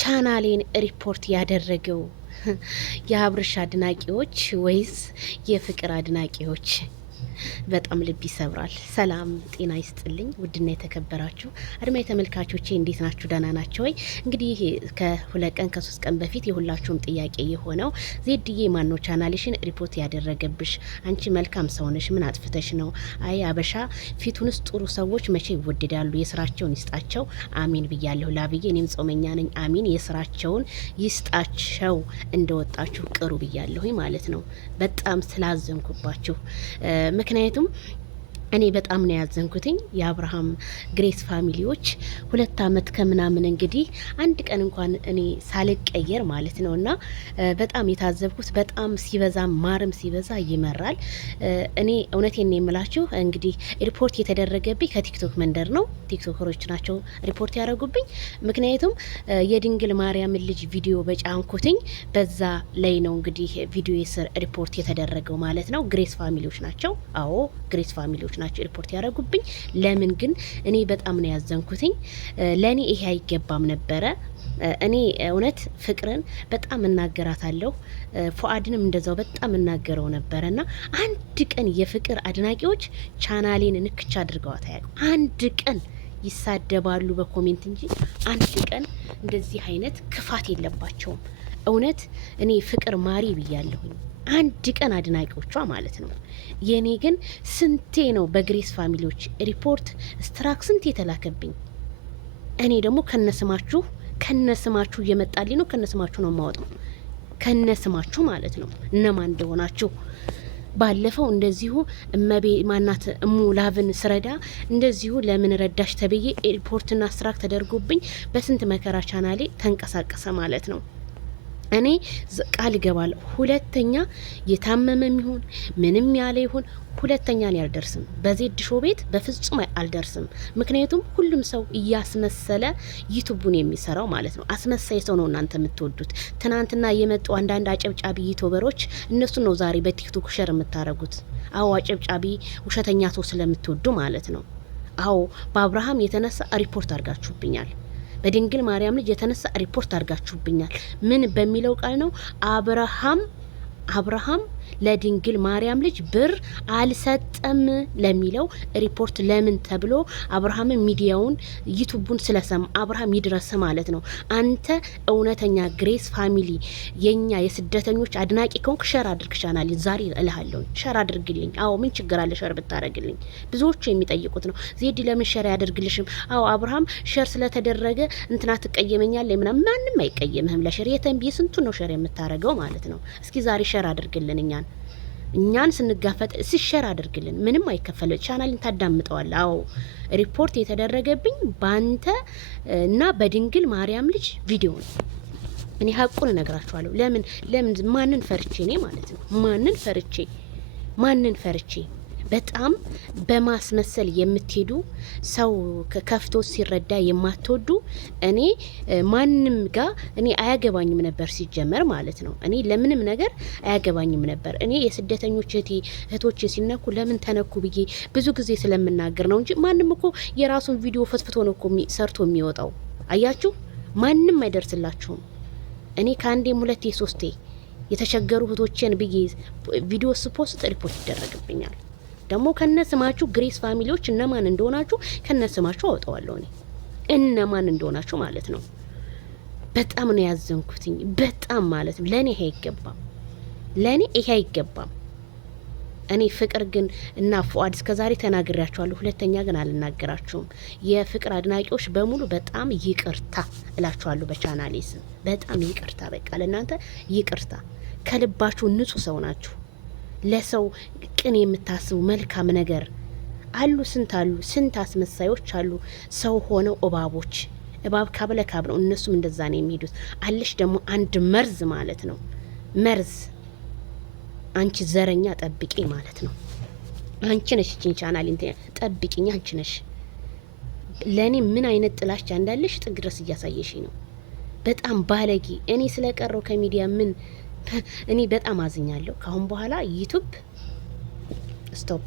ቻናሌን ሪፖርት ያደረገው የአብርሽ አድናቂዎች ወይስ የፍቅር አድናቂዎች? በጣም ልብ ይሰብራል። ሰላም ጤና ይስጥልኝ። ውድና የተከበራችሁ አድማጭ ተመልካቾቼ እንዴት ናችሁ? ደህና ናቸው ወይ? እንግዲህ ከሁለት ቀን ከሶስት ቀን በፊት የሁላችሁም ጥያቄ የሆነው ዜድዬ ማን ነው ቻናልሽን ሪፖርት ያደረገብሽ? አንቺ መልካም ሰው ነሽ፣ ምን አጥፍተሽ ነው? አይ አበሻ ፊቱንስ ጥሩ ሰዎች መቼ ይወደዳሉ? የስራቸውን ይስጣቸው። አሚን ብያለሁ። ላብዬ እኔም ጾመኛ ነኝ። አሚን የስራቸውን ይስጣቸው። እንደወጣችሁ ቅሩ ብያለሁኝ ማለት ነው። በጣም ስላዘንኩባችሁ ምክንያቱም እኔ በጣም ነው ያዘንኩትኝ። የአብርሃም ግሬስ ፋሚሊዎች 2 አመት ከምናምን እንግዲህ አንድ ቀን እንኳን እኔ ሳልቀየር ማለት ነውና በጣም የታዘብኩት በጣም ሲበዛ ማርም ሲበዛ ይመራል። እኔ እውነቴን ነው የምላችሁ። እንግዲህ ሪፖርት የተደረገብኝ ከቲክቶክ መንደር ነው። ቲክቶከሮች ናቸው ሪፖርት ያደረጉብኝ። ምክንያቱም የድንግል ማርያምን ልጅ ቪዲዮ በጫንኩትኝ በዛ ላይ ነው እንግዲህ ቪዲዮ የስር ሪፖርት የተደረገው ማለት ነው። ግሬስ ፋሚሊዎች ናቸው። አዎ ግሬስ ፋሚሊዎች ናቸው ሪፖርት ያደረጉብኝ። ለምን ግን እኔ በጣም ነው ያዘንኩትኝ። ለኔ ይሄ አይገባም ነበረ። እኔ እውነት ፍቅርን በጣም እናገራታለሁ፣ ፉአድንም እንደዛው በጣም እናገረው ነበረና አንድ ቀን የፍቅር አድናቂዎች ቻናሌን ንክቻ አድርገዋት አያውቁም። አንድ ቀን ይሳደባሉ በኮሜንት እንጂ አንድ ቀን እንደዚህ አይነት ክፋት የለባቸውም። እውነት እኔ ፍቅር ማሪ ብያለሁኝ አንድ ቀን አድናቂዎቿ ማለት ነው። የኔ ግን ስንቴ ነው በግሬስ ፋሚሊዎች ሪፖርት ስትራክ ስንቴ የተላከብኝ። እኔ ደግሞ ከነስማችሁ እየመጣልኝ ነው። ከነስማችሁ ነው የማወጣው፣ ከነስማችሁ ማለት ነው እነማን እንደሆናችሁ። ባለፈው እንደዚሁ ማናት እሙ ላቭን ስረዳ እንደዚሁ ለምን ረዳሽ ተብዬ ሪፖርትና ስትራክ ተደርጎብኝ በስንት መከራ ቻናሌ ተንቀሳቀሰ ማለት ነው። እኔ ቃል ገባለሁ ሁለተኛ የታመመም ይሁን ምንም ያለ ይሁን ሁለተኛ ነው ያልደርስም። በዜድ ሾው ቤት በፍጹም አልደርስም። ምክንያቱም ሁሉም ሰው እያስመሰለ ዩቲዩቡን የሚሰራው ማለት ነው። አስመሳይ ሰው ነው እናንተ የምትወዱት። ትናንትና የመጡ አንዳንድ አጨብጫቢ ዩቲዩበሮች እነሱ ነው ዛሬ በቲክቶክ ሸር የምታረጉት። አዎ አጨብጫቢ ውሸተኛ ሰው ስለምትወዱ ማለት ነው። አዎ በአብርሃም የተነሳ ሪፖርት አድርጋችሁብኛል። በድንግል ማርያም ልጅ የተነሳ ሪፖርት አድርጋችሁብኛል። ምን በሚለው ቃል ነው? አብርሃም ለድንግል ማርያም ልጅ ብር አልሰጠም ለሚለው ሪፖርት ለምን ተብሎ አብርሃም ሚዲያውን ዩቲዩቡን ስለሰማ አብርሃም ይድረስ ማለት ነው። አንተ እውነተኛ ግሬስ ፋሚሊ የኛ የስደተኞች አድናቂ ከሆንክ ሸር አድርግ ቻናል ዛሬ እልሃለሁ። ሸር አድርግልኝ። አዎ ምን ችግር አለ ሸር ብታረግልኝ? ብዙዎቹ የሚጠይቁት ነው። ዜድ ለምን ሸር ያደርግልሽም? አዎ አብርሃም ሸር ስለተደረገ እንትና ትቀየመኛል ምናምን። ማንም አይቀየምህም ለሸር። የተንቢ ስንቱ ነው ሸር የምታረገው ማለት ነው። እስኪ ዛሬ ሸር አድርግልን። እኛን ስንጋፈጥ ሲሸር አድርግልን። ምንም አይከፈል። ቻናልን ታዳምጠዋል። አዎ ሪፖርት የተደረገብኝ ባንተ እና በድንግል ማርያም ልጅ ቪዲዮ ነው። እኔ ሀቁን እነግራችኋለሁ። ለምን ማንን ፈርቼ እኔ ማለት ነው። ማንን ፈርቼ በጣም በማስመሰል የምትሄዱ ሰው ከፍቶ ሲረዳ የማትወዱ እኔ ማንም ጋር እኔ አያገባኝም ነበር ሲጀመር ማለት ነው። እኔ ለምንም ነገር አያገባኝም ነበር። እኔ የስደተኞች እህቶች ሲነኩ ለምን ተነኩ ብዬ ብዙ ጊዜ ስለምናገር ነው እንጂ ማንም እኮ የራሱን ቪዲዮ ፈትፍቶ ነው እኮ ሰርቶ የሚወጣው። አያችሁ፣ ማንም አይደርስላችሁም። እኔ ከአንዴም ሁለቴ ሶስቴ የተቸገሩ እህቶችን ብዬ ቪዲዮ ስፖስት ሪፖርት ይደረግብኛል። ደግሞ ከነስማችሁ ግሬስ ፋሚሊዎች እነማን እንደሆናችሁ ከነስማችሁ አወጣዋለሁ። እኔ እነማን እንደሆናችሁ ማለት ነው። በጣም ነው ያዘንኩትኝ። በጣም ማለት ነው። ለኔ ይሄ አይገባም። እኔ ፍቅር ግን እና ፉአድ እስከዛሬ ተናግሬያችኋለሁ። ሁለተኛ ግን አልናገራችሁም። የፍቅር አድናቂዎች በሙሉ በጣም ይቅርታ እላችኋለሁ በቻናሌ ስም። በጣም ይቅርታ። በቃ ለእናንተ ይቅርታ። ከልባችሁ ንጹህ ሰው ናችሁ። ለሰው ቅን የምታስቡ መልካም ነገር አሉ። ስንት አስመሳዮች አሉ። ሰው ሆነው እባቦች። እባብ ካብለካብ ነው። እነሱም እንደዛ ነው የሚሄዱት። አለሽ ደግሞ አንድ መርዝ ማለት ነው። መርዝ አንቺ ዘረኛ ጠብቂ ማለት ነው። አንቺ ነሽ እቺን ቻናል ጠብቂኝ። አንቺ ነሽ ለኔ ምን አይነት ጥላቻ እንዳለሽ ጥግ ድረስ እያሳየሽኝ ነው። በጣም ባለጌ። እኔ ስለቀረው ከሚዲያ እኔ በጣም አዝኛለሁ። ካሁን በኋላ ዩቲዩብ ስቶፕ